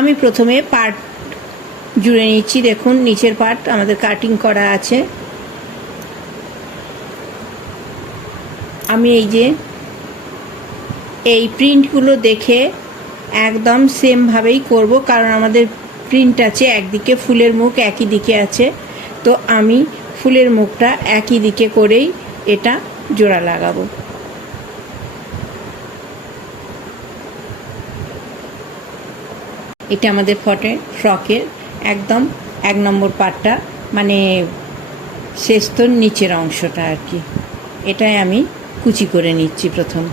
আমি প্রথমে পার্ট জুড়ে নিচ্ছি। দেখুন, নিচের পার্ট আমাদের কাটিং করা আছে। আমি এই যে এই প্রিন্টগুলো দেখে একদম সেমভাবেই করব, কারণ আমাদের প্রিন্ট আছে, একদিকে ফুলের মুখ, একই দিকে আছে। তো আমি ফুলের মুখটা একই দিকে করেই এটা জোড়া লাগাবো। এটা আমাদের ফটে ফ্রকের, একদম এক নম্বর পাটটা মানে শেষতর নিচের অংশটা আর কি। এটাই আমি কুচি করে নিচ্ছি প্রথম।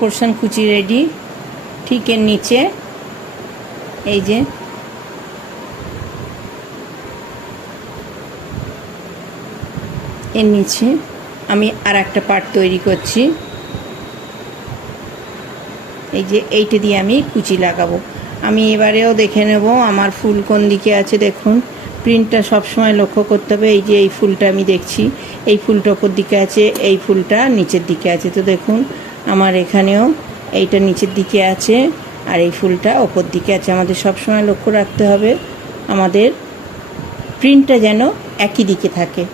পোর্শন কুচি রেডি ঠিক এর নিচে, এই যে, এর নিচে আমি আর একটা পার্ট তৈরি করছি। এই যে এইটা দিয়ে আমি কুচি লাগাবো। আমি এবারেও দেখে নেব আমার ফুল কোন দিকে আছে, দেখুন। প্রিন্টটা সবসময় লক্ষ্য করতে হবে, এই যে এই ফুলটা আমি দেখছি, এই ফুলটা ওপর দিকে আছে, এই ফুলটা নিচের দিকে আছে। তো দেখুন আমার এখানেও এইটা নিচের দিকে আছে আর এই ফুলটা ওপর দিকে আছে। আমাদের সবসময় লক্ষ্য রাখতে হবে আমাদের প্রিন্টটা যেন একই দিকে থাকে।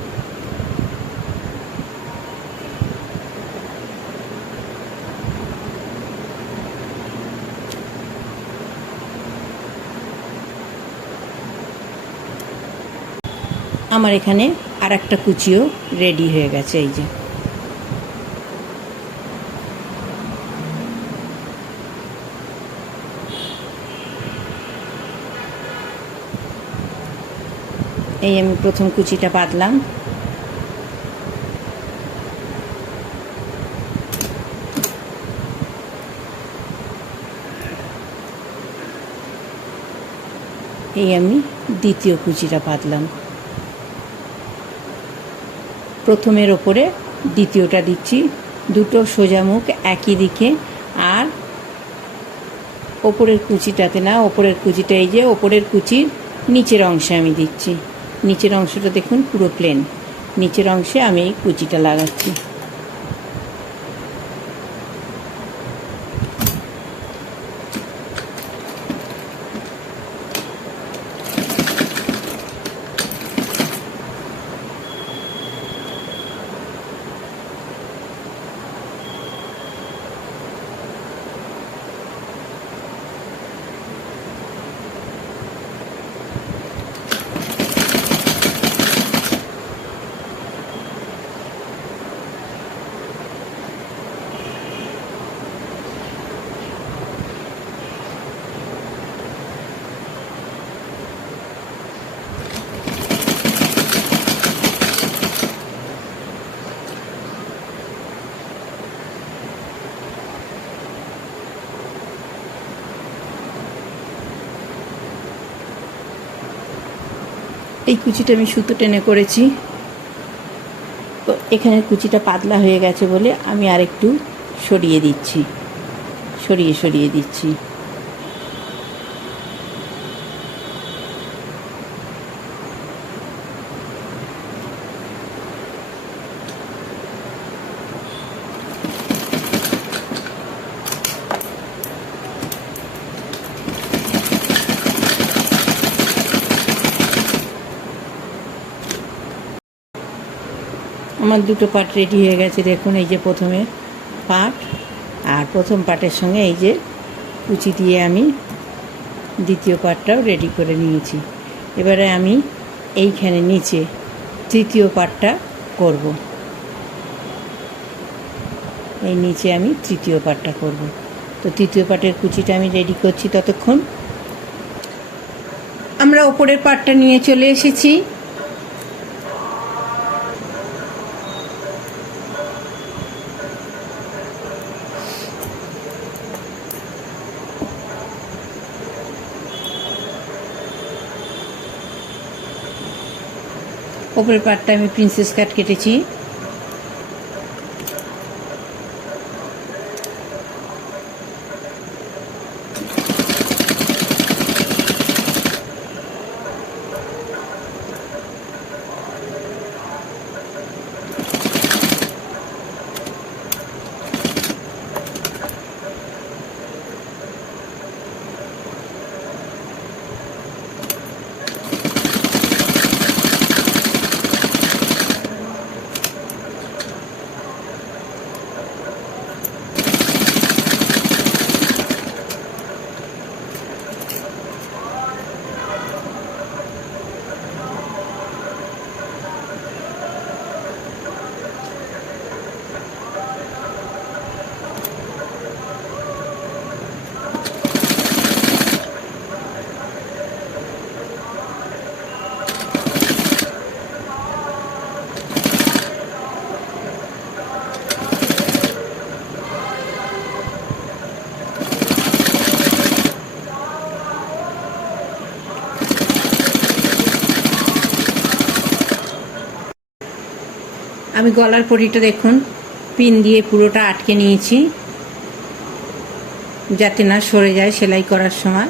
আমার এখানে আর একটা কুচিও রেডি হয়ে গেছে, এই যে। এই আমি প্রথম কুচিটা পাতলাম এই আমি দ্বিতীয় কুচিটা পাতলাম প্রথমের ওপরে দ্বিতীয়টা দিচ্ছি। দুটো সোজা মুখ একই দিকে। আর ওপরের কুচিটাতে না, ওপরের কুচিটা এই যে, ওপরের কুচির নিচের অংশে আমি দিচ্ছি। নিচের অংশটা দেখুন পুরো প্লেন নিচের অংশে আমি কুচিটা লাগাচ্ছি। এই কুচিটা আমি সুতো টেনে করেছি। তো এখানে কুচিটা পাতলা হয়ে গেছে বলে আমি আর একটু সরিয়ে দিচ্ছি। সরিয়ে সরিয়ে দিচ্ছি। আমার দুটো পাট রেডি হয়ে গেছে, দেখুন এই যে প্রথমে পাট আর প্রথম পাটের সঙ্গে এই যে কুচি দিয়ে আমি দ্বিতীয় পাটটাও রেডি করে নিয়েছি। এবারে আমি এইখানে নিচে তৃতীয় পাটটা করব। এই নিচে আমি তৃতীয় পাটটা করব। তো তৃতীয় পাটের কুচিটা আমি রেডি করছি ততক্ষণ। আমরা ওপরের পাটটা নিয়ে চলে এসেছি। ওপরের পাটটা আমি প্রিন্সেস কাট কেটেছি। আমি গলার পটিটা দেখুন। পিন দিয়ে পুরোটা আটকে নিয়েছি। যাতে না সরে যায় সেলাই করার সময়।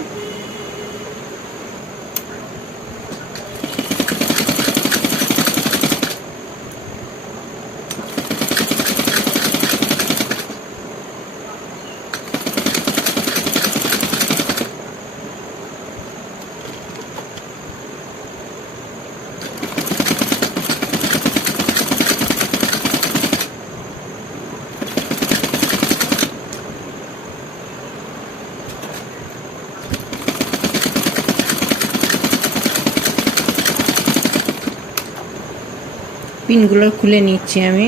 পিনগুলো খুলে নিচ্ছি আমি।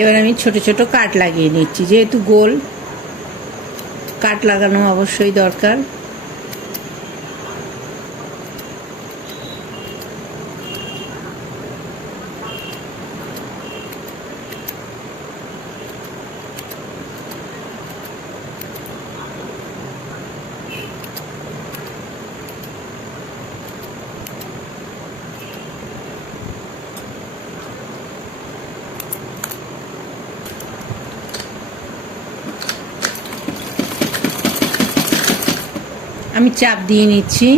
এবার আমি ছোট ছোট কাট লাগিয়ে নিচ্ছি, যেহেতু গোল। কাট লাগানো অবশ্যই দরকার। আমি চাপ দিয়ে নিচ্ছি।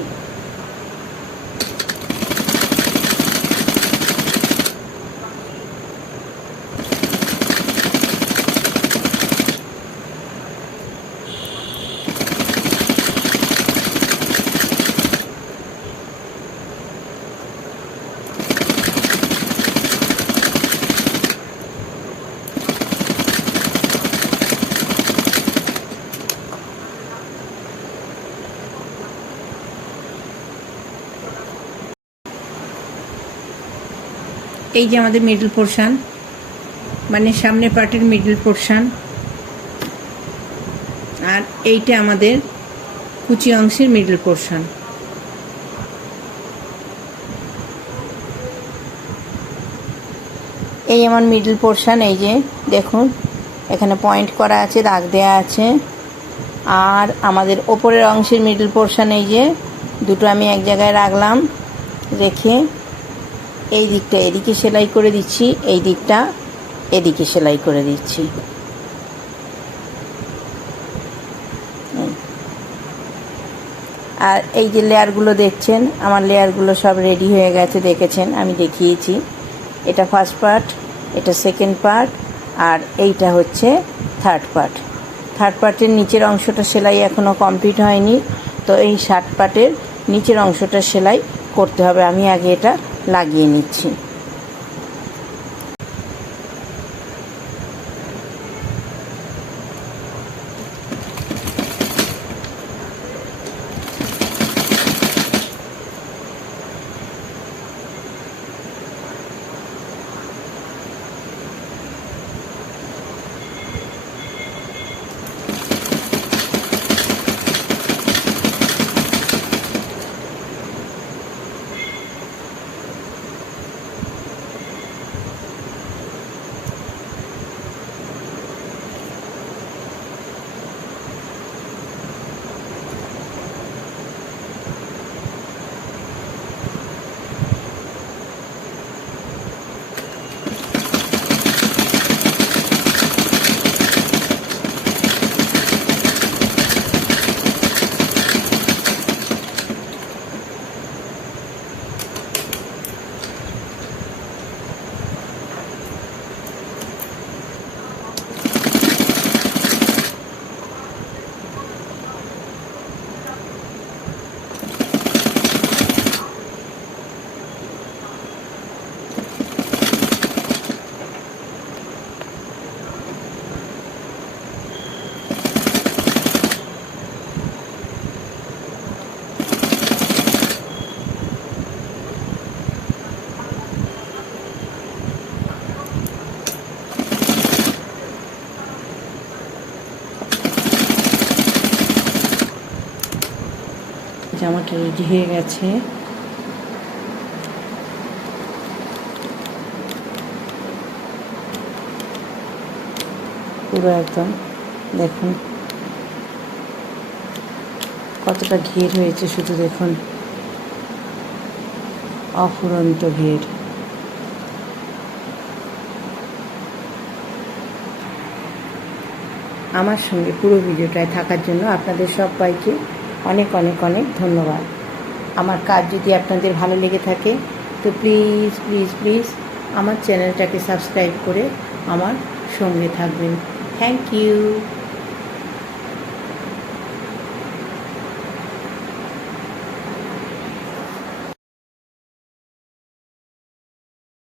এই যে আমাদের মিডল পোর্শন মানে সামনের পার্টের মিডল পোর্শন আর এইটা আমাদের কুচি অংশের মিডল পোর্শন এই আমার মিডল পোর্শন এই যে, দেখুন, এখানে পয়েন্ট করা আছে, দাগ দেয়া আছে, আর আমাদের ওপরের অংশের মিডল পোর্শন এই যে, দুটো আমি এক জায়গায় রাখলাম, রেখে এই দিকটা এদিকে সেলাই করে দিচ্ছি, এই দিকটা এদিকে সেলাই করে দিচ্ছি। আর এই যে লেয়ারগুলো দেখছেন, আমার লেয়ারগুলো সব রেডি হয়ে গেছে, দেখেছেন, আমি দেখিয়েছি। এটা ফার্স্ট পার্ট, এটা সেকেন্ড পার্ট, আর এইটা হচ্ছে থার্ড পার্ট। থার্ড পার্টের নিচের অংশটা সেলাই এখনও কমপ্লিট হয়নি, তো এই শার্ট পার্টের নিচের অংশটা সেলাই করতে হবে। আমি আগে এটা লাগিয়ে নিচ্ছি। জামাটা রেডি গেছে। পুরো একদম, দেখুন। কতটা ঘের হয়েছে, শুধু দেখুন। অফুরন্ত ঘের। আমার সঙ্গে পুরো ভিডিওটায় থাকার জন্য আপনাদের সবাইকে অনেক অনেক অনেক ধন্যবাদ। আমার কাজ যদি আপনাদের ভালো লেগে থাকে, তো প্লিজ প্লিজ প্লিজ আমার চ্যানেলটাকে সাবস্ক্রাইব করে আমার সঙ্গে থাকবেন। Thank you